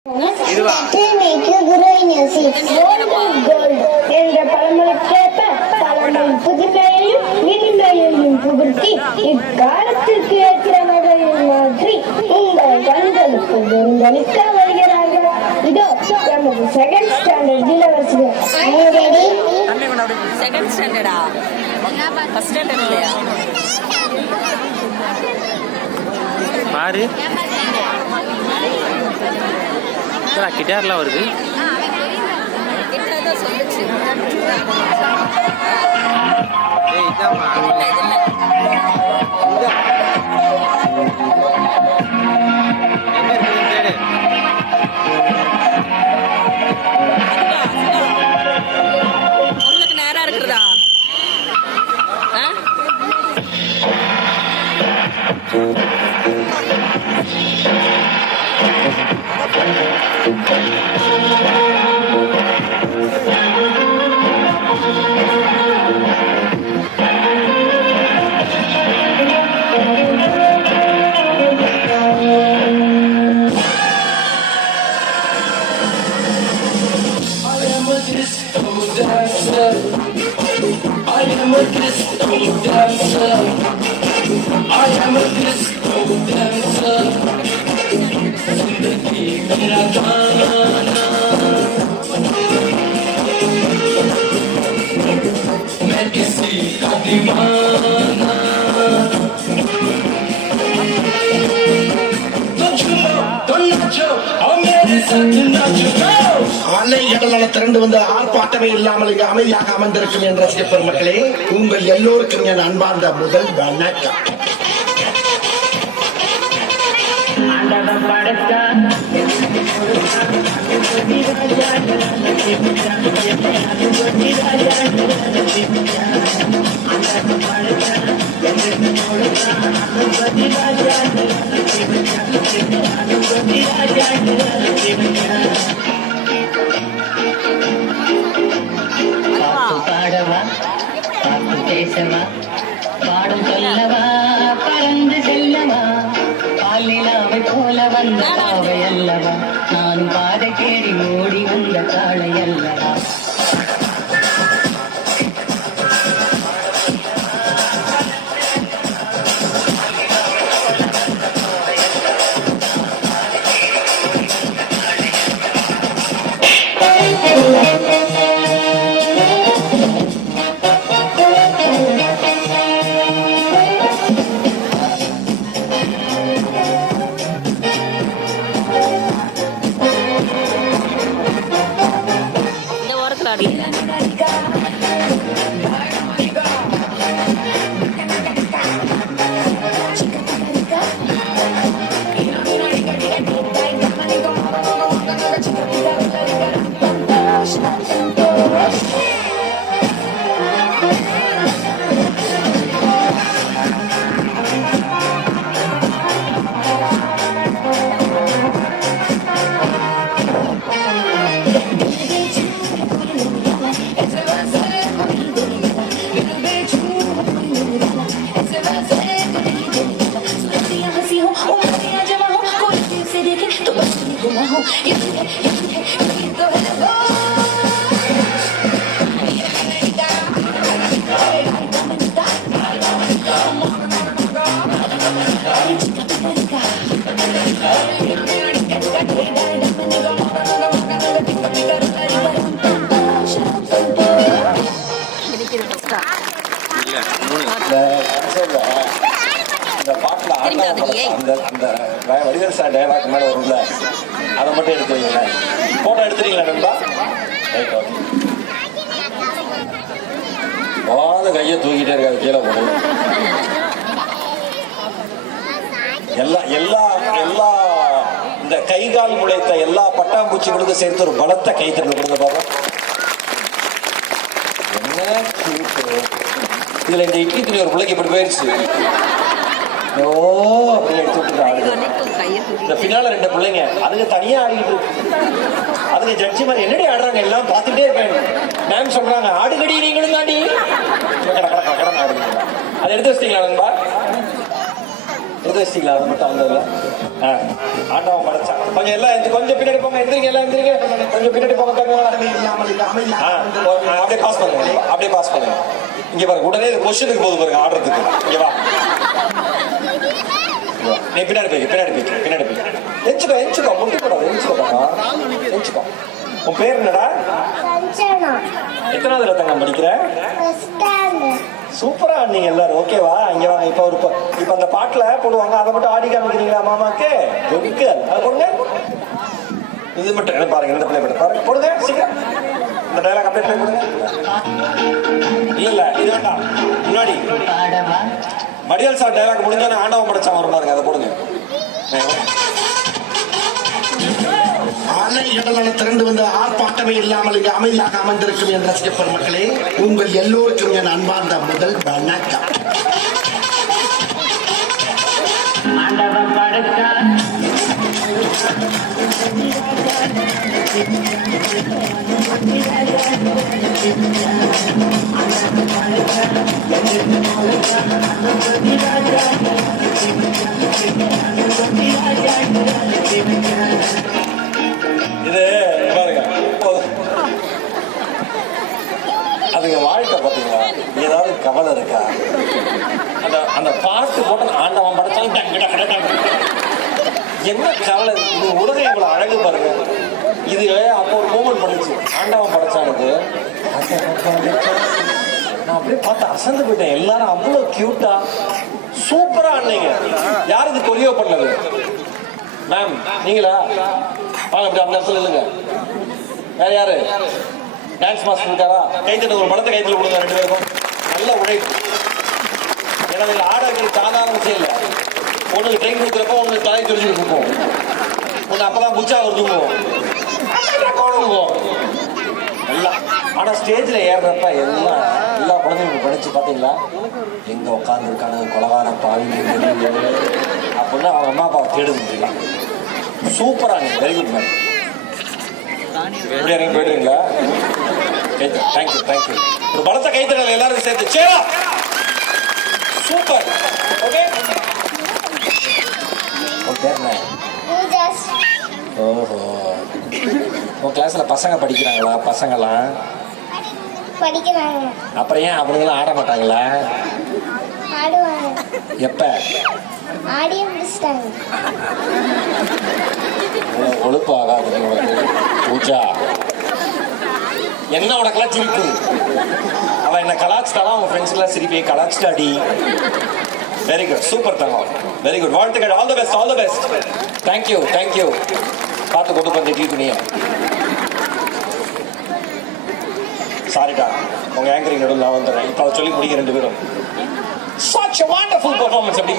என்ற பழமொழிக்கேற்ப பழமும் புதுமையையும் இனிமையையும் புகுத்தி இக்காலத்திற்கு ஏற்ற வகையில் மாற்றி உங்கள் கண்களுக்கு விருந்தளிக்க வருகிறார்கள். இதோ நமது செகண்ட் ஸ்டாண்டர்ட் இளவரசிகள். செகண்ட் ஸ்டாண்டர்டா? ஃபர்ஸ்ட் ஸ்டாண்டர்ட் இல்லையா? பாரு கிட்டார்லாம் வருது. சொல்லுச்சு உங்களுக்கு நேரா இருக்கிறதா? திரண்டு வந்து ஆர்ப்பாட்டமே இல்லாமல் இங்கு அமைதியாக அமர்ந்திருக்கும் என்ற ரசிகப் பெருமக்களே, உங்கள் எல்லோருக்கும் என் அன்பார்ந்த முதல் வணக்கம். பாடவா, பாட்டு பேசவா, பாடம் சொல்லவா, பறந்து செல்லவா, பாலிலாவை போல வந்த பாவை அல்லவா, நான் பாதை கேடி ஓடி வந்த காளை அல்லவா. இந்த பாட்டுல அந்த வடிவேல் சார் டைலாக் மேல வரும்ல, அதை மட்டும் எடுத்துறீங்களா? போட்டோ எடுத்துறீங்களா நண்பா? கையை தூக்கிட்டே இருக்காது, கீழே போடு. எல்லா எல்லா எல்லா இந்த கை கால் முளைத்த எல்லா பட்டாம்பூச்சிகளுக்கும் சேர்த்து ஒரு பலத்த கை தட்டு கொடுங்க பாப்பா. என்ன இதுல இந்த இட்லி துணி ஒரு பிள்ளைக்கு இப்படி போயிருச்சு. இந்த பின்னால 2 பிள்ளைங்க அதுக்கு தனியா ஆடிட்டு இருக்கு. அதுக்கு ஜட்ஜி மாதிரி என்னடி ஆடுறாங்க எல்லாம் பார்த்துட்டே இருப்பேன். மேம் சொல்றாங்க ஆடுகடி நீங்களும் தாண்டி அதை எடுத்து வச்சிட்டீங்களா நண்பா? எடுத்து வச்சிட்டீங்களா? அது மட்டும் வந்ததில்ல. ஆண்டவன் படைச்சா. கொஞ்சம் எல்லாம் கொஞ்சம் பின்னாடி போங்க. எந்திரிங்க, எல்லாம் எந்திரிங்க. கொஞ்சம் பின்னாடி போங்க. இல்லாமல் இங்கு அமைதியாக அப்படியே பாஸ் பண்ணுங்க. அப்படியே பாஸ் பண்ணுங்க. இங்க பாருங்க, உடனே கொஸ்டினுக்கு போது பாருங்க, ஆடுறதுக்கு. இங்க வா, நீ பின்னாடி போய் எஞ்சுக்கோ முட்டி கூடாது. எஞ்சுக்கோ. உன் பேர் என்னடா? சஞ்சனா எத்தனாவதுல தங்கம் படிக்கிற? ஃபர்ஸ்ட் சூப்பரா ஆடுனீங்க எல்லாரும். ஓகேவா? இங்க வாங்க. இப்ப அந்த பாட்டுல போடுவாங்க, அதை மட்டும் ஆடி காமிக்கிறீங்களா மாமாக்கு? அது போடுங்க. இது மட்டும் என்ன பாருங்க, இந்த பிள்ளை பாருங்க, போடுங்க சீக்கிரம். இந்த டைலாக் அப்படியே ட்ரை பண்ணுங்க. இல்ல இது வேண்டாம். முன்னாடி பாடவா மடியால் சார் டைலாக் முடிஞ்சோன்னு ஆண்டவன் படைச்சா வரும் பாருங்க, அதை போடுங்க. அலை கடலான திரண்டு வந்த ஆர்ப்பாட்டமே இல்லாமல் இங்கு அமைதியாக அமர்ந்திருக்கும் என் ரசிக பெருமக்களே, உங்கள் எல்லோருக்கும் என் அன்பார்ந்த முதல் வணக்கம். ஆண்டவன் படைத்தான் இது பாருங்க, அதுங்க வாழ்க்கை பார்த்தீங்களா? ஏதாவது கவலை இருக்கா? அந்த பாட்டு போட்டு ஆண்டவன் படைச்சாலும் என்ன கவலை? இது உலகம் இவ்வளவு அழகு பாருங்க. இது அப்போ ஒரு மூமெண்ட் பண்ணுச்சு. ஆண்டவன் படைச்சானுக்கு நான் அப்படியே பார்த்து அசந்து போயிட்டேன். எல்லாரும் அவ்வளவு கியூட்டா சூப்பரா ஆனீங்க. யார் இது கொரியோ பண்ணது? மேம் நீங்களா? வாங்க அப்படி அந்த இடத்துல இல்லைங்க. வேற யாரு டான்ஸ் மாஸ்டர் இருக்காரா? கைத்தட்ட ஒரு படத்தை கைத்துல கொடுங்க ரெண்டு பேருக்கும். நல்ல உழைப்பு. ஏன்னா இதில் ஆடர்கள் சாதாரண விஷயம் இல்லை. ஒன்று ட்ரெயின் கொடுக்குறப்ப ஒன்று தலை தெரிஞ்சு கொடுப்போம், ஒன்று அப்பதான் புச்சா வருதுவோம் எல்லாம். ஆனா ஸ்டேஜ்ல ஏறுறப்ப எல்லா குழந்தைங்களும் படிச்சு பாத்தீங்களா? எங்க உட்கார்ந்து இருக்கானு கொலகார பாவி அப்படின்னு அவங்க அம்மா அப்பாவை தேடுது. சூப்பரா, வெரி குட் மேம். எப்படி இறங்கி போயிடுறீங்களா? தேங்க்யூ. ஒரு பலத்த கைத்தறல் எல்லாரும் சேர்த்து சேரா. சூப்பர். ஓகே, ஓஹோ. உன் கிளாஸ்ல பசங்க படிக்கிறாங்களா? பசங்களாம் படிக்கிறாங்க. அப்புறம் ஏன் அவனுங்களாம் ஆட மாட்டாங்களா? ஆடுவாங்க. எப்ப? ஆடியே முடிச்சிட்டாங்க. ஒழுப்பு ஆகாது உங்களுக்கு. பூஜா என்ன உனக்கெல்லாம் சிரிப்பு? அவன் என்ன கலாச்சிட்டாலும் அவங்க ஃப்ரெண்ட்ஸ் எல்லாம் சிரிப்பே கலாச்சிட்டாடி. வெரி குட், சூப்பர் தங்கம், வெரி குட். வாழ்த்துக்கள். All the best. தேங்க்யூ. பார்த்து கொண்டு வந்து கிளீனிய. சாரிடா, உங்க ஆங்கரிங் நடுவில் நான் வந்துடுறேன். இப்போ சொல்லி முடிக்க ரெண்டு பேரும். Such a wonderful performance. அப்படி